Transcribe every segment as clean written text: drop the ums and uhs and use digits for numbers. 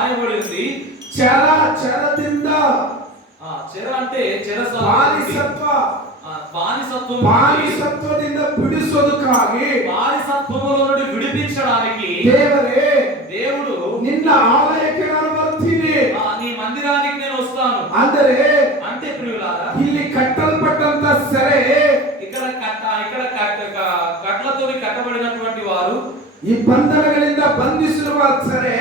రాయబడి ఉంది, చెరದಿಂದ చెర అంటే ಬಾನಿಸತ್ವದಿಂದ ಬಿಡಿಸೋದಕ್ಕಾಗಿ ಬಾನಿಸತ್ವములో నుండి విడిపించడానికి దేవుడు నిన్న ఆలయಕ್ಕೆ ನಾನು ಬರ್ತೀನಿ, నీ మందిరానికి నేను వస్తాను అంటే ప్రియులారా, ಇಲ್ಲಿ కట్టల్పట్టంత సరే ఇక్కడ కట్లతో కట్టబడినటువంటి వారు, ఈ బంధనಗಳಿಂದ ಬಂಧಿಸಿರುವ సరే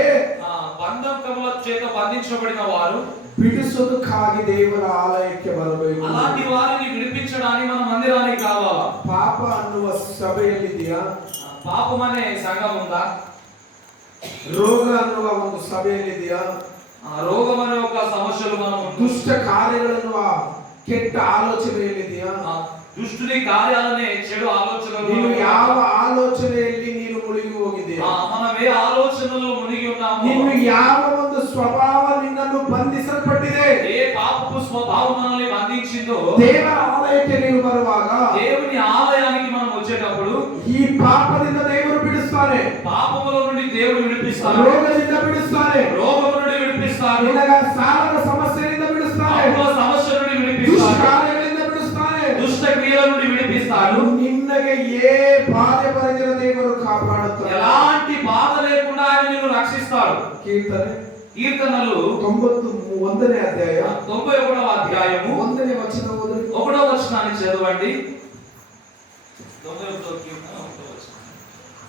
బంధకముల చేత బంధించబడిన వారు ಬಿಡಿಸೋದಕ್ಕಾಗಿ ದೇವರ ಆಲಯಕ್ಕೆ ಬರಬೇಕು. అలాంటి వారిని విడిపించడానికి మన మందిరానికి రావాలా? పాప ಅನ್ನುವ ಸಭೆಯಲ್ಲಿದೆಯಾ? పాపం అనే సంఘం ఉందా? ರೋಗ ಅನ್ನುವ ಒಂದು ಸಭೆಯಲ್ಲಿದೆಯಾ? రోగం అనే ఒక సమస్యలు మనం, ದುಷ್ಟ ಕಾರ್ಯಗಳನ್ನು ಕೆಟ್ಟ ಆಲೋಚನೆಯಲ್ಲಿದೆಯಾ? దుష్టుని కార్యాలనే చెడు ఆలోచనలు, ನೀನು ಯಾವ ಆಲೋಚನೆಯಲ್ಲಿ ನೀನು ಮುಳುಗಿ ಹೋಗಿದೆಯಾ? మనం ఏ ఆలోచనలో మునిగి ఉన్నాము? ನೀನು ಯಾವ ಒಂದು ಸ್ವಭಾವ ನಿನ್ನನ್ನು ಬಂಧಿಸಲ್ಪಟ್ಟಿದೆ? ఏ పాపపు స్వభావం మనల్ని బంధించిందో, ದೇವರ ಆಲಯಕ್ಕೆ ನೀನು ಬರುವಾಗ, దేవుని ఆలయానికి మనం వచ్చేటప్పుడు ಈ ಪಾಪದಿಂದ ದೇವರು ಬಿಡಿಸ್ತಾನೆ, పాపముల నుండి దేవుడు విడిపిస్తాడు, ರೋಗದಿಂದ ಬಿಡಿಸ್ತಾನೆ, రోగము నుండి విడిపిస్తాడు, ನಿನಗ ಸಾಲದ ಸಮಸ್ಯೆಯಿಂದ ಬಿಡಿಸ್ತಾನೆ, అప్పుల సమస్య నుండి విడిపిస్తాడు, ಕಾರ್ಯಗಳಿಂದ ಬಿಡಿಸ್ತಾನೆ, దుష్ట క్రియల నుండి విడిపిస్తాడు. ನಿನ್ನಗೆ ఏ బాధ ಬರದಿರ ದೇವರು ಕಾಪಾಡುತ್ತಾನೆ, ఎలాంటి బాధ లేకుండా ఆయన నిన్ను రక్షిస్తాడు. కీర్తనలు 91ನೇ అధ్యాయ 91వ అధ్యాయము 1ನೇ వచన ఓదండి. 1వ వచనాన్ని చదవండి. 91వ కీర్తన 1వ వచనం.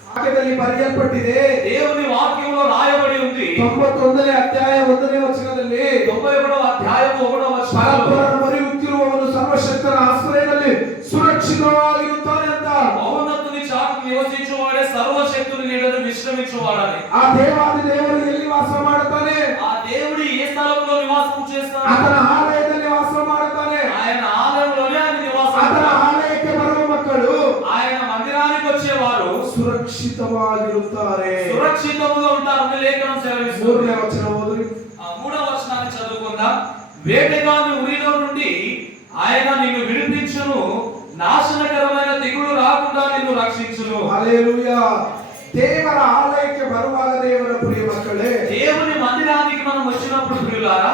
వాక్యದಲ್ಲಿ ಬರೆಯಲ್ಪಟ್ಟಿದೆ, దేవుని వాక్యంలో రాయబడి ఉంది. 91ನೇ అధ్యాಯ 1ನೇ వచನದಲ್ಲಿ 91వ అధ్యాయం 1వ వచనం, ಪರಸ್ಪರ ಮರೆಯುತ್ತಿರುವವನು ಸರ್ವಶಕ್ತನ ಆಶ್ರಯದಲ್ಲಿ ಸುರಕ್ಷಿತವಾಗಿರುತ್ತಾನೆ ಅಂತ. మౌనతుని చాటు నివసించువాడే సర్వశక్తుని నీడను విశ్రమించువాడని. ఆ దేవాది దేవుడు ఎಲ್ಲಿ వాಸ ಮಾಡುತ್ತಾನೆ? ఆ దేవుడు ఏ స్థలంలో నివాసం చేస్తాడు? ಆತನ ಆಲಯದಲ್ಲಿ ವಾಸ ಮಾಡುತ್ತಾನೆ. ఆయన ఆలయంలోనే ఆయన నివాసం. ಆತನ ಆಲಯಕ್ಕೆ ಬರುವ ಮಕ್ಕಳು, ఆయన మందిరానికి వచ్చేవారు సురక్షితವಾಗಿರುತ್ತಾರೆ, సురక్షితంగా ఉంటారని లేఖనం సెలవిస్తుంది. 3ನೇ వచన ఓదురి. 3వ వచనాన్ని చదువుకుందాం. వేటగాని ఉరిలో నుండి ఆయన నిన్ను విడిపించును, నాశనకరమైన తెగులు రాకుండా నిన్ను రక్షించును. హల్లెలూయా. దేవర ఆలయಕ್ಕೆ ಬರುವಾಗ ದೇವರ ಪ್ರಿಯ ಮಕ್ಕಳೇ, దేవుని మందిరానికి మనం వచ్చినప్పుడు ప్రియులారా,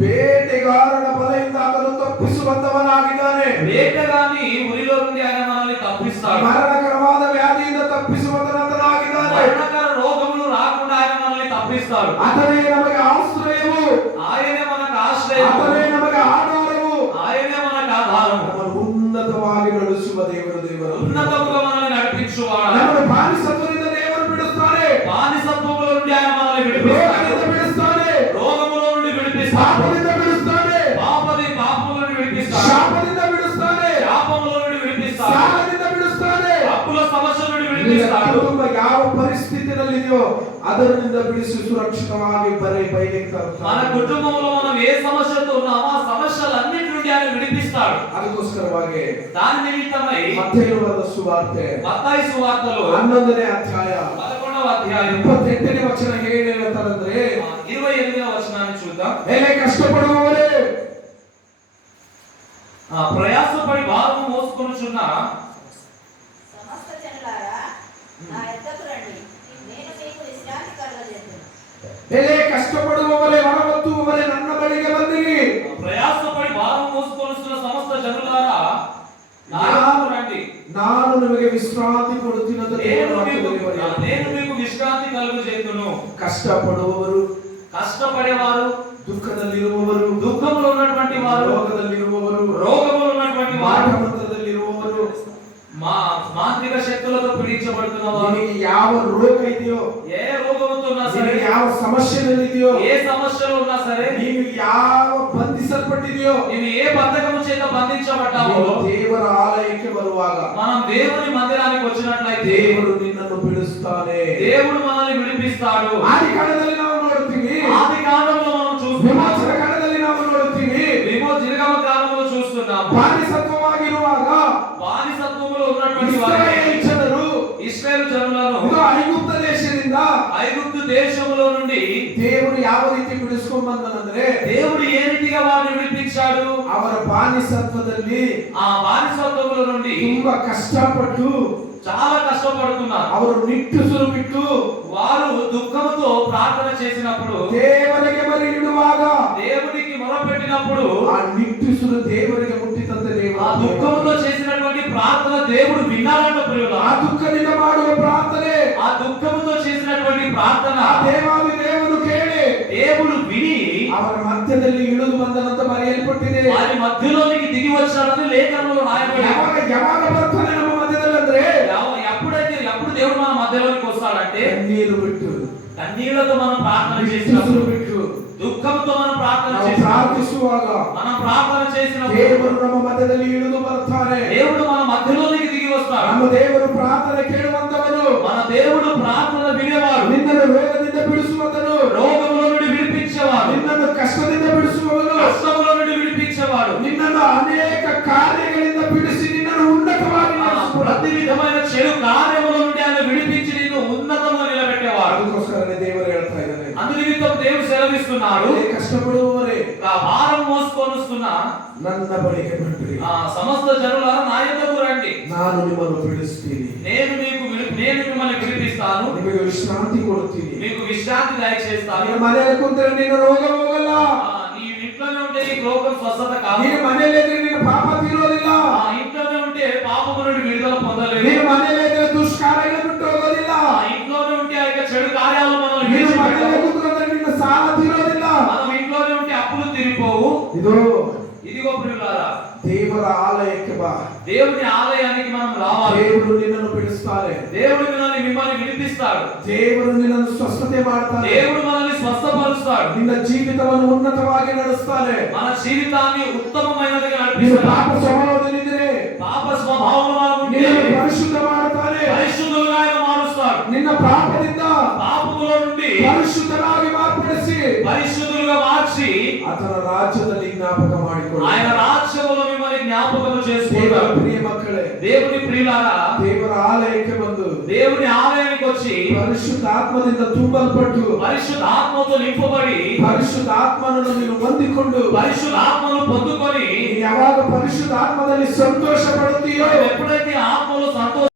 ಬೇಟೆಗಾರನ ಬಲೆಯಿಂದ ಆತನು ತಪ್ಪಿಸುವಂತವನಾಗಿದ್ದಾನೆ. వేటగాని ఉరిలో నుండి ఆయన మనల్ని తప్పిస్తాడు. మరణకరವಾದ వ్యాధిಯಿಂದ తప్పిಸುವಂತನಾಗಿದ್ದಾನೆ. మరణకర రోగములు రాకుండా ఆయన మనల్ని తప్పిస్తాడు. ಆತನೇ ನಮಗೆ ಆಶ್ರಯವು, ఆయనే మనకు ఆశ్రయం, ಆತನೇ ನಮಗೆ ಆಧಾರವು, ఆయనే మనకు ఆధారం. ನಮ್ಮನ್ನು ಉನ್ನತವಾಗಿ ನಡೆಸುವ ದೇವರು. ఉన్నతముగా మనల్ని నడిపించువాడు. ನಮ್ಮನ್ನು ಬಾನಿಸತ್ವದಿಂದ ದೇವರು ಬಿಡಿಸ್ತಾನೆ, బానిసత్వముల నుండి ఆయన మనల్ని విడిపిస్తాడు, రోగముల నుండి విడిపిస్తాడు, ಪಾಪದಿಂದ ಬಿಡಿಸ್ತಾನೆ, పాపముల నుండి విడిపిస్తాడు, ಶಾಪದಿಂದ ಬಿಡಿಸ್ತಾನೆ, శాపముల నుండి విడిపిస్తాడు, ಸಾಲದಿಂದ ಬಿಡಿಸ್ತಾನೆ, అప్పుల సమస్య నుండి విడిపిస్తాడు. ಕುಟುಂಬ ಯಾವ ಪರಿಸ್ಥಿತಿಯಲ್ಲಿದೆಯೋ ಅದರಿಂದ ಬಿಡಿಸಿ ಸುರಕ್ಷಿತವಾಗಿ ಬಯಲಿಗೆ ತರುತ್ತಾನೆ. మన కుటుంబంలో మనం ఏ సమస్యతో ఉన్నామో ఆ సమస్యలన్నిటి నుండి ఆయన విడిపిస్తాడు. ಅದಕ್ಕೋಸ್ಕರವಾಗಿ దాని నిమిత్తమై మత్తయి బರೆದ ಸುವಾರ್ತೆ మత్తయి సువార్తలో 11ನೇ అధ్యాయ 11వ అధ్యాయం 28ನೇ ವಚನ ಹೇಗೆ ಹೇಳ್ತಾರಂದ್ರೆ, 28వ వచనాన్ని చూద్దాం. ಹೇಗೆ కష్టపಡುವವರೇ, ప్రయాసపడి భారము మోసుకొనుచున్న సమస్త జనులారా నా యొద్దకు రండి, నేను మీకు విశ్రాంతి కలుగజేయుదును. ಹೇಗೆ కష్టపಡುವವರೇ, ಹೊರಬತ್ತುವವರೇ ನನ್ನ ಬಳಿಗೆ ಬಂದಿರಿ. ప్రయాసపడి భారము మోసుకొనుచున్న సమస్త జనులారా నా యొద్దకు రండి, ನಾನು ನಿಮಗೆ ವಿಶ್ರಾಂತಿ ಕೊಡುತ್ತೇನೆ ಅಂತ ದೇವರು నేను మీకు విశ్రాంతి కలుగజేయుదును. కష్టపಡುವವರು, కష్టపడేవారు, దుఃఖದಲ್ಲಿರುವವರು, దుఃఖంలో ఉన్నటువంటి వారు, ರೋಗದಲ್ಲಿರುವವರು, రోగములో ఉన్నటువంటి వారు, ಮಾಟಮಂತ್ರದಲ್ಲಿರುವವರು, మాంత్రిక శక్తులతో పీడించబడుతున్న వారు, ನಿನಗೆ ಯಾವ ರೋಗ ಇದೆಯೋ, ఏ రోగంతో ఉన్నా సరే, ನಿನಗೆ ಯಾವ ಸಮಸ್ಯೆನಲ್ಲಿದೆಯೋ, ఏ సమస్యలో ఉన్నా సరే, ನೀನು ಯಾವ ಬಂಧಿಸಲ್ಪಟ್ಟಿದೆಯೋ, నీవు ఏ బంధకము చేత బంధించబడ్డావో, ದೇವರ ಆಲಯಕ್ಕೆ ಬರುವಾಗ మనం దేవుని మందిరానికి వచ్చినట్లయితే ದೇವರು ನಿನ್ನನ್ನು ಬಿಡಿಸುತ್ತಾನೆ. దేవుడు మనల్ని విడిపిస్తాడు. ಆದಿ ಕಾಲದಲ್ಲಿ ನಾವು ನೋಡುತ್ತೀವಿ, ఆది కాలంలో మనం చూస్తున్నాం, ವಿಮೋಚನ ಕಾಲದಲ್ಲಿ ನಾವು ನೋಡುತ್ತೀವಿ, నిర్గమ కాలంలో చూస్తున్నాము. ಬಾನಿಸತ್ವವಾಗಿರುವಾಗ బానిసత్వములో ఉన్నటువంటి వారు, ಇಸ್ರಾಯೇಲ್ ಜನರು, ఇశ్రాయేలు జనులను ಐಗುಪ್ತ ದೇಶದಿಂದ, ఐగుప్తు దేశములో నుండి ದೇವರು ಯಾವ ರೀತಿ ಬಿಡಿಸಿಕೊಂಡು ಬಂದನಂದ್ರೆ, దేవుడు ఏ రీతిగా వారిని విడిపించాడు? ಅವರ ಬಾನಿಸತ್ವದಲ್ಲಿ ఆ బానిసత్వముల నుండి ತುಂಬಾ ಕಷ್ಟಪಟ್ಟು చాలా కష్టపడుతున్నారు. ಅವರು ನಿಟ್ಟುಸಿರು ಬಿಟ್ಟು వారు దుఃఖంతో ప్రార్థన చేసినప్పుడు, ದೇವರಿಗೆ ಮೊರೆ ಇಡುವಾಗ దేవునికి మొరపెట్టినప్పుడు, ಆ ನಿಟ್ಟುಸಿರು ದೇವರಿಗೆ ಮುಟ್ಟಿದಂತೆ ఆ దుఃఖంతో చేసినటువంటి ప్రార్థన దేవుడు విన్నారంట ಆ ప్రియులారా. ದುಃಖದಿಂದ ಮಾಡುವ ಪ್ರಾರ್ಥನೆ ఆ దుఃఖంతో చేసినటువంటి ప్రార్థన ಆ ದೇವಾದಿ ದೇವರು ಕೇಳಿ దేవుడు విని ಅವರ ಮಧ್ಯದಲ್ಲಿ ಇಳಿದು ಬಂದನಂತ ಬರೆಯಲ್ಪಟ್ಟಿದೆ. వారి మధ్యలోనికి దిగి వచ్చాడని లేఖనంలో రాయబడి. ಯಾವಾಗ ಯಾವಾಗ ಬರ್ತಾನೆ ನಮ್ಮ ಮಧ್ಯದಲ್ಲಿ ಅಂದ್ರೆ ఎప్పుడు దేవుడు మన మధ్యలోనికి వస్తాడంటే ನೀರು ಬಿಟ್ಟು కన్నీళ్లతో మనం ప్రార్థన చేసినప్పుడు, ನಿಟ್ಟುಸಿರು ಬಿಟ್ಟು దుఃఖంతో మనం ప్రార్థన ನಾವು చేసినప్పుడు, ಪ್ರಾರ್ಥಿಸುವಾಗ మనం ప్రార్థన చేసినప్పుడు ದೇವರು ನಮ್ಮ ಮಧ್ಯದಲ್ಲಿ ಇಳಿದು ಬರ್ತಾರೆ. దేవుడు మన మధ్యలోనికి దిగి వస్తాడు. ನಮ್ಮ ದೇವರು ಪ್ರಾರ್ಥನೆ ಕೇಳುವಂತವನು, మన దేవుడు ప్రార్థన వినేవాడు, ನಿನ್ನನ್ನು ರೋಗದಿಂದ ಬಿಡಿಸುವಂತನು, రోగముల నుండి విడిపించేవాడు, ನಿನ್ನನ್ನು ಕಷ್ಟದಿಂದ ಬಿಡಿಸುವವನು, కష్టముల నుండి విడిపించేవాడు, ನಿನ್ನನ್ನು ಅನೇಕ ಕಾರ್ಯಗಳಿಂದ ಬಿಡಿಸಿ ನಿನ್ನನ್ನು ಉನ್ನತವಾಗಿ ನಡೆಸುವನು. ప్రతి విధమైన చెడు కార్యముల నుండి ఆయన విడిపించి నిన్ను ఉన్నతంగా నిలబెట్టేవాడు. ಅದಕ್ಕೋಸ್ಕರನೇ ದೇವರು ಹೇಳ್ತಾ ಇದ್ದಾನೆ, అందునిమిత్తం దేవుడు సెలవిస్తున్నాడు, ಅದೇ ಕಷ್ಟಪಡುವವರೇ ఆ భారం మోసుకొనుస్తున్న ನನ್ನ ಬಳಿಗೆ ಬನ್ನಿರಿ, ఆ సమస్త జనులారా నా యొద్దకు రండి, ನಾನು ನಿಮ್ಮನ್ನು ಬಿಡಿಸ್ತೀನಿ, నేను మిమ్మల్ని విడిపిస్తాను, ನಿಮಗೆ ವಿಶ್ರಾಂತಿ ಕೊಡುತ್ತೀನಿ. మీకు విశ్రాంతి దయచేస్తాను. ನೀನು ಮನೆಯಲ್ಲಿ ಕುಂತರೆ ನಿನ್ನ ರೋಗ ಹೋಗಲ್ಲ, నీ ఇంట్లోనే ఉంటే నీకు రోగం స్వస్థత కాదు. ನೀನು ಮನೆಯಲ್ಲಿ ಇದ್ರೆ ನಿನ್ನ ಪಾಪ ತೀರೋದಿಲ್ಲ, ఇంట్లోనే ఉంటే పాపము నుండి విడుదల పొందలేదు. ನೀನು ಮನೆಯಲ್ಲಿ ಇದ್ರೆ ದುಷ್ಕಾರ್ಯಗಳು ಬಿಟ್ಟು ಹೋಗೋದಿಲ್ಲ, ఇంట్లోనే ఉంటే ఆ యొక్క చెడు కార్యాలు మనల్ని ನೀನು ಮನೆಯಲ್ಲಿ విడిచిపెట్టవు. ಕೂತ್ಕೊಂಡ್ರೆ ನಿನ್ನ ಸಾಲ ತೀರೋದಿಲ್ಲ. మనం ఇంట్లోనే ఉంటే అప్పులు తీరిపోవు. ఇదిగో ప్రియులారా, ದೇವರ ಆಲಯಕ್ಕೆ ಬಾ, దేవుని ఆలయానికి మనం రావాలి. ದೇವರು ನಿನ್ನನ್ನು ಬಿಡಿಸ್ತಾರೆ, దేవుడు మిమ్మల్ని విడిపిస్తాడు, ದೇವರು ನಿನ್ನನ್ನು ಸ್ವಸ್ಥತೆ ಮಾಡ್ತಾನೆ, దేవుడు మనల్ని స్వస్థపరుస్తాడు, ನಿನ್ನ ಜೀವಿತವನ್ನು ಉನ್ನತವಾಗಿ ನಡೆಸ್ತಾನೆ. మన జీవితాన్ని ఉత్తమమైనదిగా ನೀನು ಪಾಪ నడిపిస్తాడు. ಸ್ವಭಾವದಲ್ಲಿದ್ದರೆ పాప స్వభావంలో మనం ఉంటే ನಿನ್ನನ್ನು ಪರಿಶುದ್ಧ ಮಾಡ್ತಾನೆ. పరిశుద్ధులుగా ఆయన మారుస్తాడు. ನಿನ್ನ ಪಾಪದಿಂದ పాపములో నుండి ಪರಿಶುದ್ಧನಾಗಿ ಮಾರ್ಪಡಿಸಿ పరిశుద్ధులుగా మార్చి ಆತನ ರಾಜ್ಯದಲ್ಲಿ ಜ್ಞಾಪಕ ಮಾಡಿಕೊಳ್ಳಿ. ఆయన రాజ్యములో మిమ్మల్ని జ్ఞాపకము ದೇವರ చేసుకుంటాడు. ಪ್ರಿಯ ಮಕ್ಕಳೇ, దేవుని ప్రియులారా, ದೇವರ ಆಲಯಕ್ಕೆ ಬಂದು దేవుని ఆలయానికి వచ్చి ಪರಿಶುದ್ಧಾತ್ಮದಿಂದ ತುಂಬಲ್ಪಟ್ಟು పరిశుద్ధాత్మతో నింపబడి ಪರಿಶುದ್ಧಾತ್ಮನನ್ನು ನೀನು ಹೊಂದಿಕೊಂಡು పరిశుద్ధాత్మను పొందుకొని ನೀನು ಯಾವಾಗ ಪರಿಶುದ್ಧಾತ್ಮದಲ್ಲಿ ಸಂತೋಷ ಪಡುತ್ತೀಯೋ ఎప్పుడైతే ఆత్మలో సంతోష